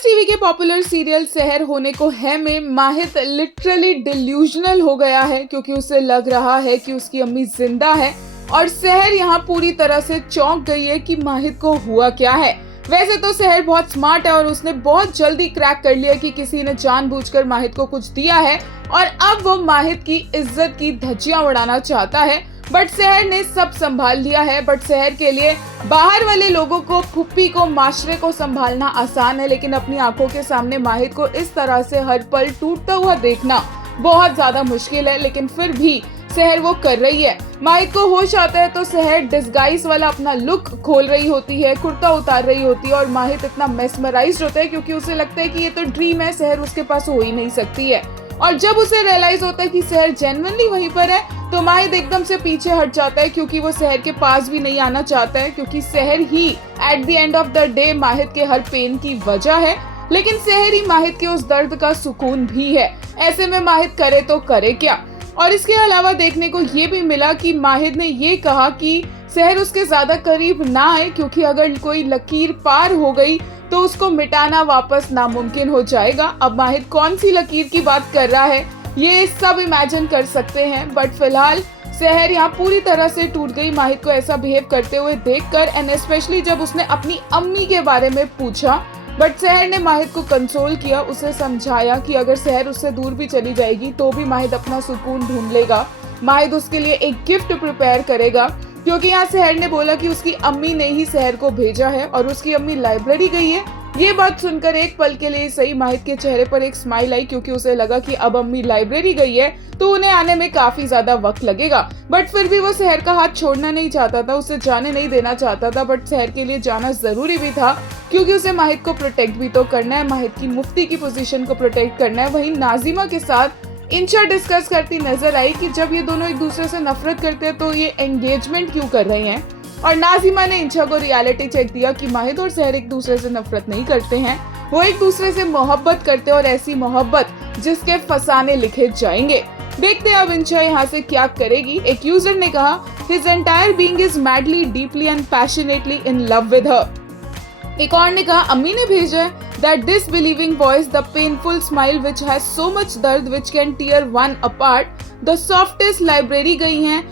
Colors TV के popular serial सहर होने को है में माहित लिटरली डिल्यूजनल हो गया है क्योंकि उसे लग रहा है कि उसकी अम्मी जिंदा है और सहर यहाँ पूरी तरह से चौंक गई है कि माहित को हुआ क्या है। वैसे तो सहर बहुत स्मार्ट है और उसने बहुत जल्दी क्रैक कर लिया कि किसी ने जानबूझकर माहित को कुछ दिया है और अब वो माहित की इज्जत की धज्जियां उड़ाना चाहता है। बट सहर ने सब संभाल लिया है। बट सहर के लिए बाहर वाले लोगों को, फुप्पी को, माशरे को संभालना आसान है, लेकिन अपनी आंखों के सामने माहित को इस तरह से हर पल टूटता हुआ देखना बहुत ज्यादा मुश्किल है। लेकिन फिर भी सहर वो कर रही है। माहित को होश आता है तो सहर डिस्गाइज वाला अपना लुक खोल रही होती है, कुर्ता उतार रही होती है और माहित इतना मेस्मराइज्ड होता है क्योंकि उसे लगता है कि ये तो ड्रीम है, सहर उसके पास हो ही नहीं सकती है। और जब उसे रियलाइज होता है कि सहर जेन्युइनली वहीं पर है तो माहित एकदम से पीछे हट जाता है क्योंकि वो सहर के पास भी नहीं आना चाहता है, क्योंकि सहर ही at the end of the day Mahit के हर पेन की वजह है। लेकिन सहर ही माहित के उस दर्द का सुकून भी है। ऐसे में माहित करे तो करे क्या। और इसके अलावा देखने को ये भी मिला कि माहित ने ये कहा कि सहर उसके ज्यादा करीब ना आए क्योंकि अगर कोई लकीर पार हो गई तो उसको मिटाना वापस नामुमकिन हो जाएगा। अब माहित कौन सी लकीर की बात कर रहा है ये सब इमेजिन कर सकते हैं। बट फिलहाल सहर यहाँ पूरी तरह से टूट गई माहित को ऐसा बिहेव करते हुए देखकर, एंड स्पेशली जब उसने अपनी अम्मी के बारे में पूछा। बट सहर ने माहित को कंसोल किया, उसे समझाया कि अगर सहर उससे दूर भी चली जाएगी तो भी माहित अपना सुकून ढूंढ लेगा। माहित उसके लिए एक गिफ्ट प्रिपेयर करेगा क्योंकि यहाँ सहर ने बोला कि उसकी अम्मी ने ही सहर को भेजा है और उसकी अम्मी लाइब्रेरी गई है। ये बात सुनकर एक पल के लिए सही माहित के चेहरे पर एक स्माइल आई क्योंकि उसे लगा कि अब अम्मी लाइब्रेरी गई है तो उन्हें आने में काफी ज्यादा वक्त लगेगा। बट फिर भी वो सहर का हाथ छोड़ना नहीं चाहता था, उसे जाने नहीं देना चाहता था। बट सहर के लिए जाना जरूरी भी था क्योंकि उसे माहित को प्रोटेक्ट भी तो करना है, माहित की मुफ्ती की पोजीशन को प्रोटेक्ट करना है। वहीं नाजिमा के साथ इंशा डिस्कस करती नजर आई कि जब ये दोनों एक दूसरे से नफरत करते हैं तो ये एंगेजमेंट क्यों कर रहे हैं। और नाजिमा ने इंशा को रियलिटी चेक दिया कि माहित और सहर एक दूसरे से नफरत नहीं करते हैं, वो एक दूसरे से मोहब्बत करते हैं और ऐसी मोहब्बत जिसके फसाने लिखे जाएंगे। देखते हैं अब इंशा यहाँ से क्या करेगी। एक यूजर ने कहा, his entire being is madly, deeply and passionately in love with her. एक और ने कहा, अम्मी ने भेजा है that disbelieving voice, the painful smile which has so much दर्द which can tear one apart, the softest library गई हैं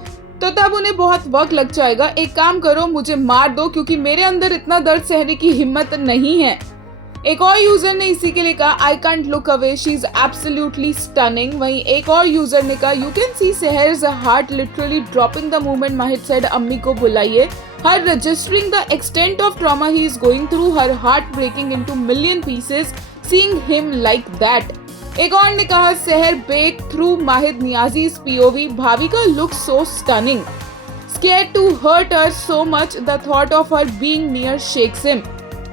तो तब उन्हें बहुत वक्त लग जाएगा। एक काम करो, मुझे मार दो क्योंकि मेरे अंदर इतना दर्द सहने की हिम्मत नहीं है। एक और यूजर ने इसी के लिए कहा, I can't look away, she is absolutely stunning. वहीं एक और यूजर ने कहा, you can see Sehar's heart literally dropping the moment Mahit said अम्मी को बुलाइए, her registering the extent of trauma he is going through, her heart breaking into million pieces seeing him like that. एक और ने कहा, सहर break through माहिद नियाजी's POV, Bhavika looks so stunning, scared to hurt her so much, the thought of her being near shakes him.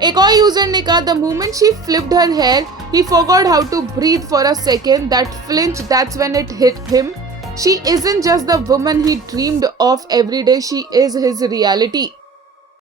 एक और user ने कहा, the moment she flipped her hair, he forgot how to breathe for a second, that flinch, that's when it hit him. She isn't just the woman he dreamed of every day, she is his reality.